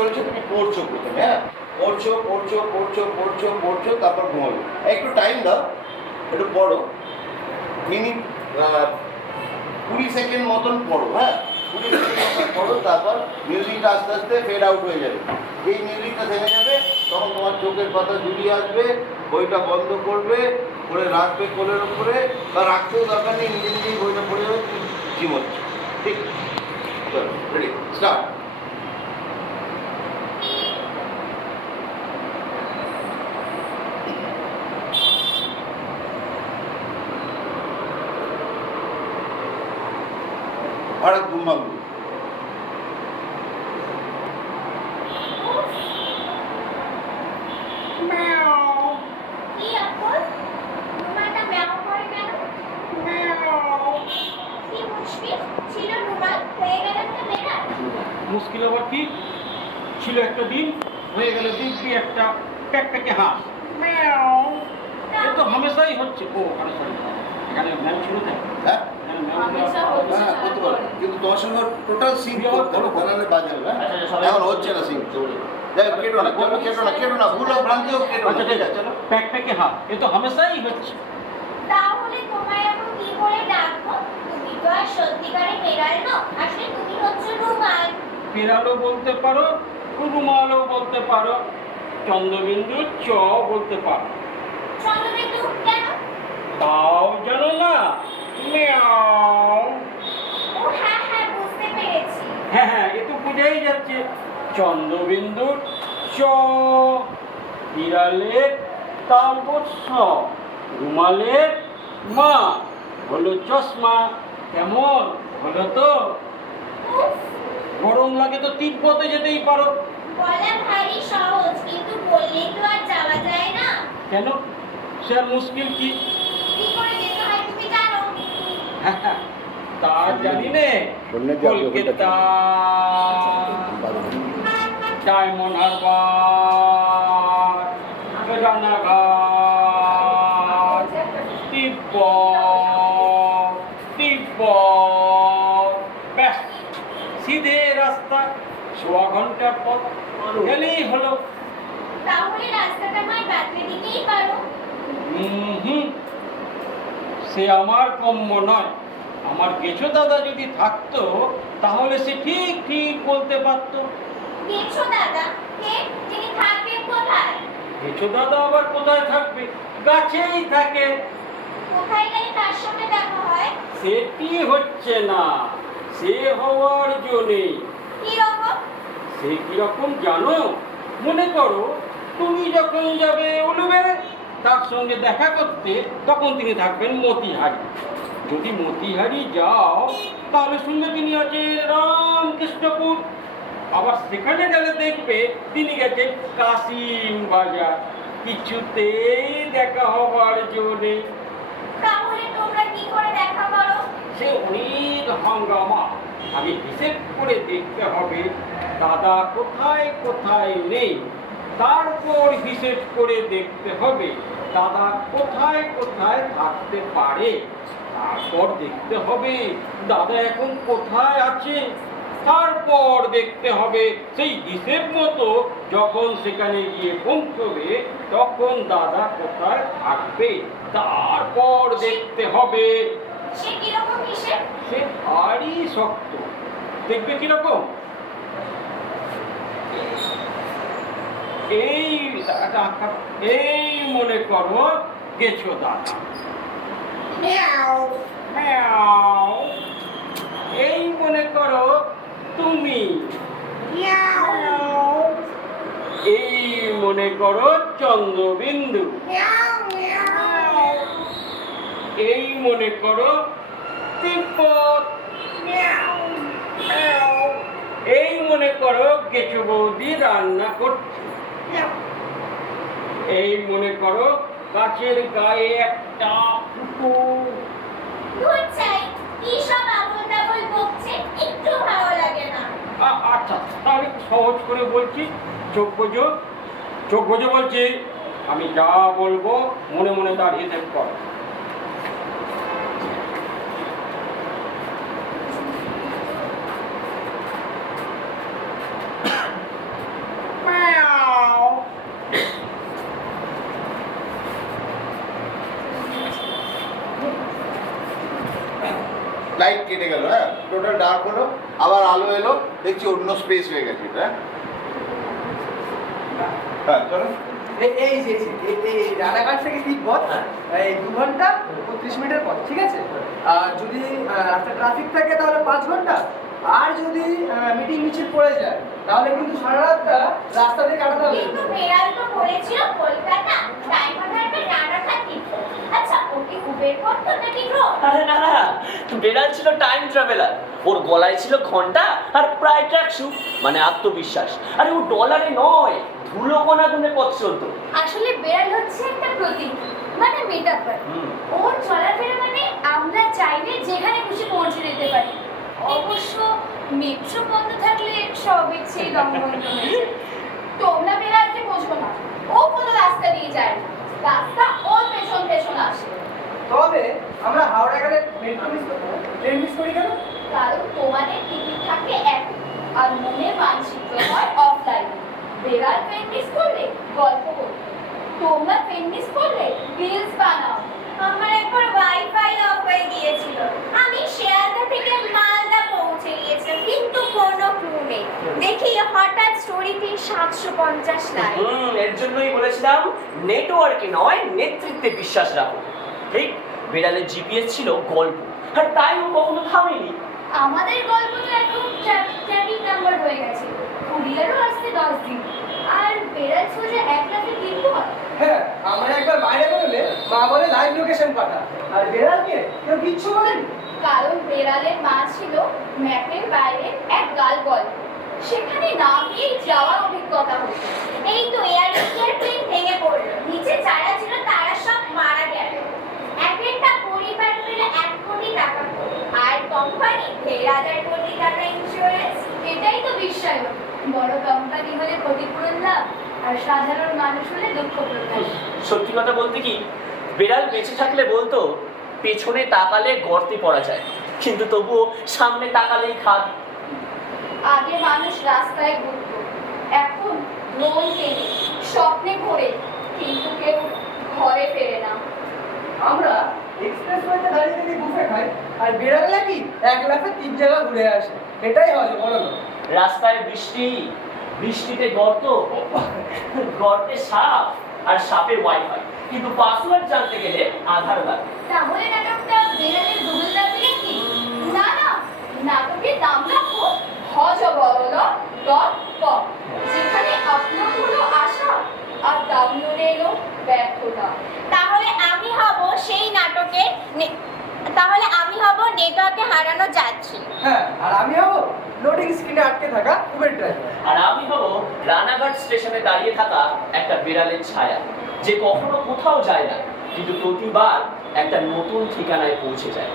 চলছে, তুমি পড়ছো প্রথমে, হ্যাঁ পড়ছো পড়ছো পড়ছো পড়ছো পড়ছো, তারপর ঘুমাবে। একটু টাইম দাও, একটু পড়ো, মিনিট 20 সেকেন্ড মতন পড়ো, হ্যাঁ 20 সেকেন্ড মতন পড়ো, তারপর মিউজিকটা আস্তে আস্তে ফেড আউট হয়ে যাবে। এই মিউজিকটা থেমে যাবে, তখন তোমার চোখের পাতা জুড়িয়ে আসবে, বইটা বন্ধ করবে, করে রাখবে কোলের উপরে, বা রাখতেও দরকার নেই, নিজে নিজেই বইটা পড়ে যাবে, ঘুমোচ্ছে। ঠিক, চলো রেডি, স্টার্ট। হঠাৎ ঘুম ভাঙলো, মুশকিল আবার কি ছিল? একটা দিন হয়ে গেল দিব্যি একটা প্যাকপ্যাকে হাঁস। ম্যাও, এ তো হামেশাই হচ্ছে। ও আরে সরি, এখানে ম্যাম ছিল তাই। হ্যাঁ হ্যাঁ, করতে পারো, কিন্তু তোমার সঙ্গে টোটাল সিঙ্ক করতে হবে, তাহলে বাজে হবে। এখন হচ্ছে না সিঙ্ক, যাই হোক, কেটো না, চলো কেটো না, কেটো না, ভুল ভ্রান্তি হোক কেটো না, ঠিক আছে চলো। প্যাকপ্যাকে হাঁস, এ তো হামেশাই হচ্ছে। তাহলে তোমায় এখন কি করে ডাকবো? তুমি তো আর সত্যিকারে বেড়াল নও, আসলে তুমি হচ্ছে রুমাল। বিড়ালও বলতে পারো, রুমালও বলতে পারো, চন্দ্রবিন্দু চ বলতে পারো। চন্দ্রবিন্দু কেন? তাও জানো না? ম্যাও। ও হ্যাঁ হ্যাঁ, বুঝতে পেরেছি। হ্যাঁ হ্যাঁ, এ তো বুঝাই যাচ্ছে। চন্দ্রবিন্দু চ, বিড়ালের তালবস্য, রুমালের মা, হলো চশমা। কেমন হলো তো? উফ, গরম লাগে তো তিব্বতে যেতেই পারো। বলা ভারী সহজ, কিন্তু বললেই তো আর যাওয়া যায় না। কেন? সে আর মুশকিল কি? কি করে যেতে হয় তুমি জানো? হ্যাঁ হ্যাঁ, তা জানি নে। কলকাতা, ডায়মন্ড হারবার, রানাঘাট, তিব্বত, ব্যাস সিধে রাস্তা, সোয়া ঘন্টার পথ, গেলেই হলো। তাহলে রাস্তাটা নয় বাতলে দিতেই পারো। হুম, সে আমার কম্য নয়। আমার গেছো দাদা যদি থাকতো, তাহলে সে ঠিক ঠিক বলতে পারতো। গেছো দাদা কে? তিনি থাকবেন কোথায়? গেছো দাদা আবার কোথায় থাকবে? গাছেই থাকে। কোথায় গেলে তার সঙ্গে দেখা হয়? সেটি হচ্ছে না, সে হওয়ার জন্যে। কি রকম? সে কিরকম জানো? মনে করো তুমি যখন যাবে উলুবেড়ে তার সঙ্গে দেখা করতে, তখন তিনি থাকবেন মতিহারি। যদি মতিহারি যাও, তাহলে শুনবে তিনি আছেন রামকৃষ্ণপুর। আবার সেখানে গেলে দেখবে তিনি গেছেন কাশিম বাজার। কিছুতেই দেখা হবার জন্যে। তাহলে তোমরা কি করে দেখা করো? সে অনেক হাঙ্গামা। আগে হিসেব করে দেখতে হবে দাদা কোথায় কোথায় নেই, তারপর হিসেব করে দেখতে হবে দাদা কোথায় কোথায় থাকতে পারে, তারপর দেখতে হবে দাদা এখন কোথায় আছে, তারপর দেখতে হবে সেই হিসেব মতো যখন সেখানে গিয়ে পৌঁছবে তখন দাদা কোথায় থাকবে, তারপর দেখতে হবে। সে কিরকম হিসেব? সে ভারী শক্ত, দেখবে কিরকম। এই মনে করো গেছো দাদা, মিয়াও ম্যাও। এই মনে করো তুমি, মিয়াও এই মনে করো চন্দ্রবিন্দু, মিয়াও মিয়াও এই মনে করো তিব্বত, মিয়াও ম্যাও। এই মনে করো গেছো বৌদি রান্না করছে, এই মনে করো গাছের গায়ে একটা পুকুর। দূর চাই, কি সব আবল তাবল বকছে, একটু ভালো লাগে না। আচ্ছা, তাহলে একটু সহজ করে বলছি, চোখ বোঝো, চোখ বোঝো বলছি। আমি যা বলবো মনে মনে তার হিসেব করো। কেটে গেল, হ্যাঁ টোটাল ডার্ক হলো, আবার আলো এলো, দেখছি অন্য স্পেস হয়ে গেছে এটা, হ্যাঁ চলো। এই যে এই রানাঘাট থেকে তিব্বত এই 2 ঘন্টা 35 মিনিটের পথ, ঠিক আছে? আর যদি রাস্তা ট্রাফিক থাকে তাহলে 5 ঘন্টা, আর যদি মিটিং মিছিল পড়ে যায় তাহলে কিন্তু সারা রাতটা রাস্তা দিয়ে কাটাতে হবে। কিন্তু বেড়াল তো বলেছিল কলকাতা ডায়মন্ড হারবার রানাঘাট তিব্বত। আচ্ছা ওকে উবের করতো নাকি রোড? আরে না না, বেড়াল ছিল টাইম ট্রাভেলার। ওর গলায় ছিল ঘন্টা আর প্রায় ট্র্যাকস্যুট, মানে আত্মবিশ্বাস। আরে ও ডলারে নয়, ধুলো কণা গুনে পথ চলতো। আসলে বেড়াল হচ্ছে একটা প্রতীক, মানে মেটাফার। ওর চলাফেরা মানে আমরা চাইলে যেখানে খুশি পৌঁছে যেতে পারি। অবশ্য মেট্রো বন্ধ থাকলে সব ইচ্ছেই দমবন্ধ হয়ে যায়। তোমরা বেড়ালকে বোঝো না, ও কোনো রাস্তা দিয়ে যায় না, রাস্তা ওর পেছন পেছন আসে। তবে আমরা হাওড়া গেলে মেট্রো মিস করি, ট্রেন মিস করি কেন? কারণ তোমাদের টিকিট থাকে এক আর মনের মানচিত্র হয় অফলাইন। বেড়াল ট্রেন মিস করলে গল্প করবে, তোমরা ট্রেন মিস করলে রিলস বানাও। আমার একবার ওয়াইফাই অফ হয়ে গিয়েছিল, আমি শিয়ালদা থেকে মালদা পৌঁছে গিয়েছিলাম কিন্তু কোনো ক্লু নেই। দেখি হঠাৎ স্টোরিতে 750 লাইক। এর জন্যই বলেছিলাম নেটওয়ার্কে নয় নেতৃত্বে বিশ্বাস রাখো। ঠিক, বেড়ালের জিপিএস ছিল গল্প, আর তাই ও কখনো থামেনি। আমাদের গল্প তো এখন ট্র্যাকিং নাম্বার হয়ে গেছে, কুরিয়ারও আসছে 10 দিন, আর বেড়াল সোজা 1 লাখে কিনবো। হ্যাঁ, আমরা একবার বাইরে বেরোলে মা বলে লাইভ লোকেশন পাঠা, আর বেড়ালকে কেউ কিচ্ছু বলেনি। কারণ বেড়ালের মা ছিল ম্যাপের বাইরে এক গাল গল্প, সেখানে না গিয়ে যাওয়ার অভিজ্ঞতা হতো। এই তো এয়ার ইন্ডিয়ার প্লেন ভেঙে পড়লো, নিচে যারা ছিল তারা সব মারা গেল। একটা পরিবার পেলে 1 কোটি টাকা করে, আর কোম্পানি 1,000 কোটি টাকা ইন্স্যুরেন্স। এটাই তো বিশ্বায়ন। বড় কোম্পানি হলে ক্ষতিপূরণ লাভ, আর সাধারণ মানুষ হলে দুঃখ প্রকাশ। সত্যি কথা বলতে কি, বেড়াল বেঁচে থাকলে বলতো পেছনে তাকালে গর্তে পড়া যায়, কিন্তু তবুও সামনে তাকালেই খাদ। আগে মানুষ রাস্তায় ঘুরত, এখন ড্রোন কেনে, স্বপ্নে ঘোরে, কিন্তু কেউ ঘরে ফেরে না। আমরা এক্সপ্রেসওয়েতে দাঁড়িয়ে থেকে বুফে খাই, আর বেড়াল নাকি 1 লাখে 3 জায়গা ঘুরে আসে। এটাই হয় বলো না? রাস্তায় বৃষ্টি, বৃষ্টিতে গর্ত, গর্তে সাপ, আর সাপে ওয়াইফাই, কিন্তু পাসওয়ার্ড জানতে গেলে আধার লাগে। তাহলে নাটকটা বেড়ালের গুগল দাবি নাকি? না না, নাটকের নাম রাখো hojoborola.com, যেখানে আপলোড হলো আশা আর ডাউনলোড এলো ব্যর্থতা। তাহলে আমি হব সেই নাটকের নেটওয়ার্কে হারানো যাচ্ছি। হ্যাঁ, আর আমি হব লোডিং স্ক্রিনে আটকে থাকা উবের ড্রাইভার। আর আমি হব রানাঘাট স্টেশনে দাঁড়িয়ে থাকা একটা বিড়ালের ছায়া, যে কখনো কোথাও যায় না, কিন্তু প্রতিবার একটা নতুন ঠিকানায় পৌঁছে যায়।